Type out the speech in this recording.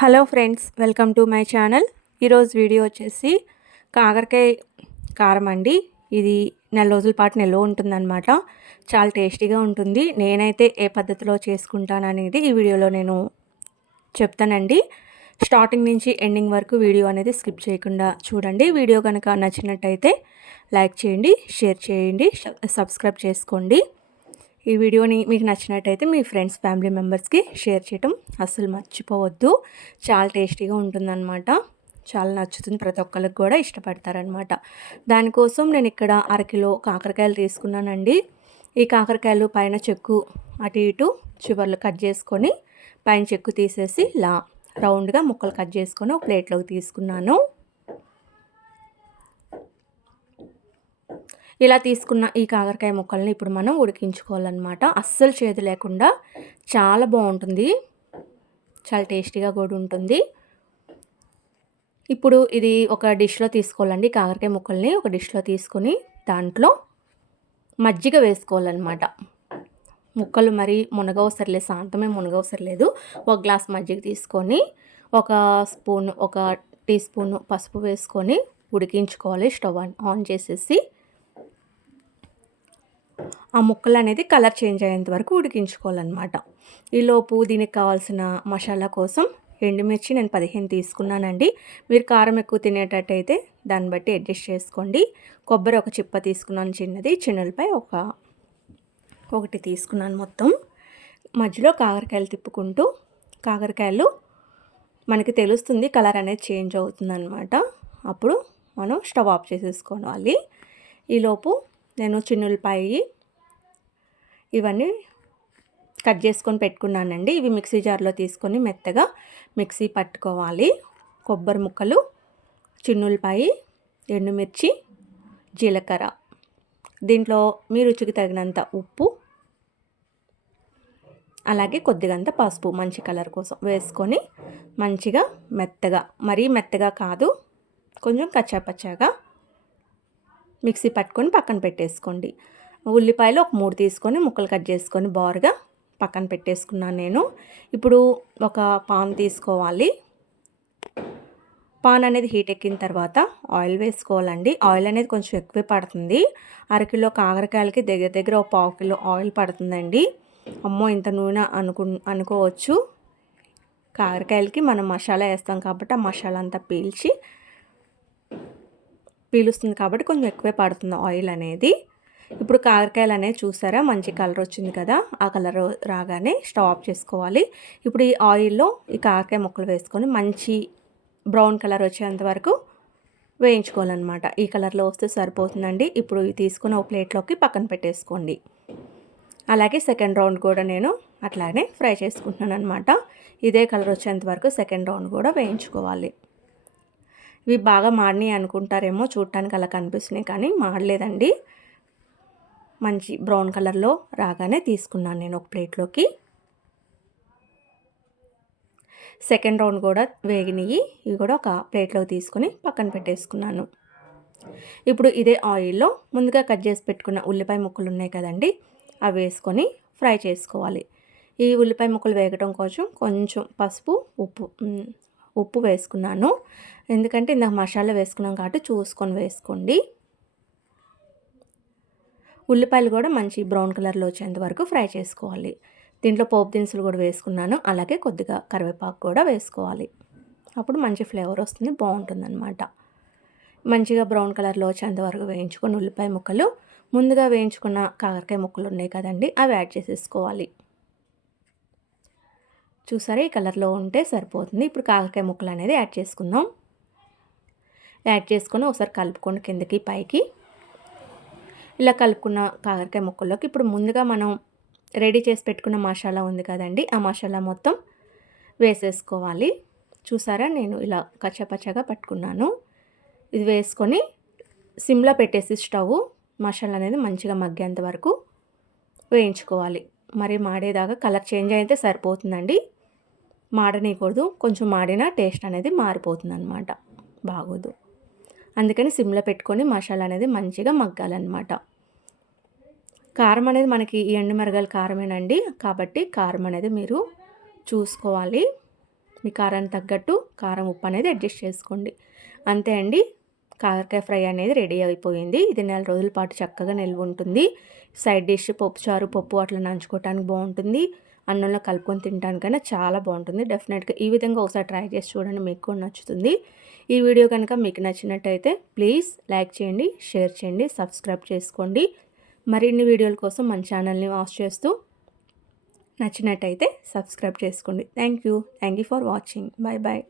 Hello friends, welcome to my channel. ఈరోజు video వచ్చేసి కాకరకాయ కారం అండి. ఇది నెల రోజుల పాటు నిల్వ ఉంటుందన్నమాట. చాలా టేస్టీగా ఉంటుంది. నేనైతే ఏ పద్ధతిలో చేసుకుంటాననేది ఈ వీడియోలో నేను చెప్తానండి. స్టార్టింగ్ నుంచి ఎండింగ్ వరకు వీడియో అనేది స్కిప్ చేయకుండా చూడండి. వీడియో కనుక నచ్చినట్టయితే లైక్ చేయండి, షేర్ చేయండి, సబ్స్క్రైబ్ చేసుకోండి. ఈ వీడియోని మీకు నచ్చినట్టయితే మీ ఫ్రెండ్స్ ఫ్యామిలీ మెంబర్స్కి షేర్ చేయటం అస్సలు మర్చిపోవద్దు. చాలా టేస్టీగా ఉంటుందన్నమాట. చాలా నచ్చుతుంది, ప్రతి ఒక్కరికి కూడా ఇష్టపడతారనమాట. దానికోసం నేను ఇక్కడ అరకిలో కాకరకాయలు తీసుకున్నానండి. ఈ కాకరకాయలు పైన చెక్కు అటు ఇటు చివర్లు కట్ చేసుకొని పైన చెక్కు తీసేసి ఇలా రౌండ్గా ముక్కలు కట్ చేసుకొని ఒక ప్లేట్లోకి తీసుకున్నాను. ఇలా తీసుకున్న ఈ కాకరకాయ ముక్కల్ని ఇప్పుడు మనం ఉడికించుకోవాలన్నమాట. అస్సలు చేదు లేకుండా చాలా బాగుంటుంది, చాలా టేస్టీగా కూడా ఉంటుంది. ఇప్పుడు ఇది ఒక డిష్లో తీసుకోవాలండి. కాకరకాయ ముక్కల్ని ఒక డిష్లో తీసుకొని దాంట్లో మజ్జిగ వేసుకోవాలన్నమాట. ముక్కలు మరి మునగవసరలేదు, శాంతమే మునగవసరలేదు. ఒక గ్లాస్ మజ్జిగ తీసుకొని ఒక టీ స్పూన్ పసుపు వేసుకొని ఉడికించుకోవాలి. స్టవ్ ఆన్ చేసేసి ఆ ముక్కలు అనేది కలర్ చేంజ్ అయ్యేంత వరకు ఉడికించుకోవాలన్నమాట. ఈలోపు దీనికి కావాల్సిన మసాలా కోసం ఎండుమిర్చి నేను 15 తీసుకున్నానండి. మీరు కారం ఎక్కువ తినేటట్టయితే దాన్ని బట్టి అడ్జస్ట్ చేసుకోండి. కొబ్బరి ఒక చిప్ప తీసుకున్నాను చిన్నది. చిన్నులపై ఒకటి తీసుకున్నాను మొత్తం. మధ్యలో కాకరకాయలు తిప్పుకుంటూ, కాకరకాయలు మనకి తెలుస్తుంది కలర్ అనేది చేంజ్ అవుతుందన్నమాట. అప్పుడు మనం స్టవ్ ఆఫ్ చేసేసుకోవాలి. ఈలోపు నేను చిన్నులపాయి ఇవన్నీ కట్ చేసుకొని పెట్టుకున్నానండి. ఇవి మిక్సీ జార్లో తీసుకొని మెత్తగా మిక్సీ పట్టుకోవాలి. కొబ్బరి ముక్కలు, చిన్నులపాయి, ఎండుమిర్చి, జీలకర్ర, దీంట్లో మీ రుచికి తగినంత ఉప్పు, అలాగే కొద్దిగంత పసుపు మంచి కలర్ కోసం వేసుకొని మంచిగా మెత్తగా, మరీ మెత్తగా కాదు, కొంచెం కచ్చాపచ్చాగా మిక్సీ పట్టుకొని పక్కన పెట్టేసుకోండి. ఉల్లిపాయలు ఒక 3 తీసుకొని ముక్కలు కట్ చేసుకొని బారుగా పక్కన పెట్టేసుకున్నాను నేను. ఇప్పుడు ఒక పాన్ తీసుకోవాలి. పాన్ అనేది హీట్ ఎక్కిన తర్వాత ఆయిల్ వేసుకోవాలండి. ఆయిల్ అనేది కొంచెం ఎక్కువే పడుతుంది. అరకిలో కాకరకాయలకి దగ్గర దగ్గర ఒక 1/2 కిలో ఆయిల్ పడుతుందండి. అమ్మో ఇంత నూనె అనుకోవచ్చు. కాకరకాయలకి మనం మసాలా వేస్తాం కాబట్టి ఆ మసాలా అంతా పీలుస్తుంది కాబట్టి కొంచెం ఎక్కువే పడుతుంది ఆయిల్ అనేది. ఇప్పుడు కాకరకాయలు అనేది చూసారా మంచి కలర్ వచ్చింది కదా. ఆ కలర్ రాగానే స్టవ్ ఆఫ్ చేసుకోవాలి. ఇప్పుడు ఈ ఆయిల్లో ఈ కాకరకాయ ముక్కలు వేసుకొని మంచి బ్రౌన్ కలర్ వచ్చేంత వరకు వేయించుకోవాలన్నమాట. ఈ కలర్లో వస్తే సరిపోతుందండి. ఇప్పుడు తీసుకుని ఒక ప్లేట్లోకి పక్కన పెట్టేసుకోండి. అలాగే సెకండ్ రౌండ్ కూడా నేను అట్లానే ఫ్రై చేసుకుంటున్నాను అనమాట. ఇదే కలర్ వచ్చేంత వరకు సెకండ్ రౌండ్ కూడా వేయించుకోవాలి. ఇవి బాగా మాడినాయి అనుకుంటారేమో, చూడటానికి అలా కనిపిస్తున్నాయి కానీ మాడలేదండి. మంచి బ్రౌన్ కలర్లో రాగానే తీసుకున్నాను నేను ఒక ప్లేట్లోకి. సెకండ్ రౌండ్ కూడా వేగినవి, ఇవి కూడా ఒక ప్లేట్లోకి తీసుకొని పక్కన పెట్టేసుకున్నాను. ఇప్పుడు ఇదే ఆయిల్లో ముందుగా కట్ చేసి పెట్టుకున్న ఉల్లిపాయ ముక్కలు ఉన్నాయి కదండి, అవి వేసుకొని ఫ్రై చేసుకోవాలి. ఈ ఉల్లిపాయ ముక్కలు వేగడం కోసం కొంచెం పసుపు, ఉప్పు వేసుకున్నాను. ఎందుకంటే ఇందాక మసాలా వేసుకున్నాం కాబట్టి చూసుకొని వేసుకోండి. ఉల్లిపాయలు కూడా మంచి బ్రౌన్ కలర్లో వచ్చేంత వరకు ఫ్రై చేసుకోవాలి. దీంట్లో పోపు దినుసులు కూడా వేసుకున్నాను. అలాగే కొద్దిగా కరివేపాకు కూడా వేసుకోవాలి. అప్పుడు మంచి ఫ్లేవర్ వస్తుంది, బాగుంటుందన్నమాట. మంచిగా బ్రౌన్ కలర్లో వచ్చేంత వరకు వేయించుకొని ఉల్లిపాయ ముక్కలు, ముందుగా వేయించుకున్న కాకరకాయ ముక్కలు ఉన్నాయి కదండి, అవి యాడ్ చేసేసుకోవాలి. చూసారా ఈ కలర్లో ఉంటే సరిపోతుంది. ఇప్పుడు కాకరకాయ ముక్కలు అనేది యాడ్ చేసుకుందాం. యాడ్ చేసుకొని ఒకసారి కలుపుకొని కిందకి పైకి ఇలా కలుపుకున్న కాకరకాయ ముక్కల్లోకి ఇప్పుడు ముందుగా మనం రెడీ చేసి పెట్టుకున్న మసాలా ఉంది కదండి, ఆ మసాలా మొత్తం వేసేసుకోవాలి. చూసారా నేను ఇలా కచ్చాపచ్చాగా పట్టుకున్నాను. ఇది వేసుకొని సిమ్లో పెట్టేసి స్టవ్ మసాలా అనేది మంచిగా మగ్గేంత వరకు వేయించుకోవాలి. మరి మాడేదాకా కలర్ చేంజ్ అయితే సరిపోతుందండి, మాడనీయకూడదు. కొంచెం మాడినా టేస్ట్ అనేది మారిపోతుంది అన్నమాట, బాగోదు. అందుకని సిమ్లో పెట్టుకొని మసాలా అనేది మంచిగా మగ్గాలన్నమాట. కారం అనేది మనకి ఈ ఎండుమిరగాయల కారమేనండి, కాబట్టి కారం అనేది మీరు చూసుకోవాలి. మీ కారానికి తగ్గట్టు కారం ఉప్పు అనేది అడ్జస్ట్ చేసుకోండి. అంతే అండి, కాకరకాయ ఫ్రై అనేది రెడీ అయిపోయింది. ఇది 4 రోజుల పాటు చక్కగా నిల్వ ఉంటుంది. సైడ్ డిష్ పప్పుచారు, పప్పు అట్లా నంచుకోవటానికి బాగుంటుంది. అన్నంలో కలుపుకొని తినడానికైనా చాలా బాగుంటుంది. డెఫినెట్గా ఈ విధంగా ఒకసారి ట్రై చేసి చూడండి, మీకు కూడా నచ్చుతుంది. ఈ వీడియో కనుక మీకు నచ్చినట్టయితే ప్లీజ్ లైక్ చేయండి, షేర్ చేయండి, సబ్స్క్రైబ్ చేసుకోండి. మరిన్ని వీడియోల కోసం మన ఛానల్ని వాచ్ చేస్తూ నచ్చినట్టయితే సబ్స్క్రైబ్ చేసుకోండి. Thank you for watching. Bye bye.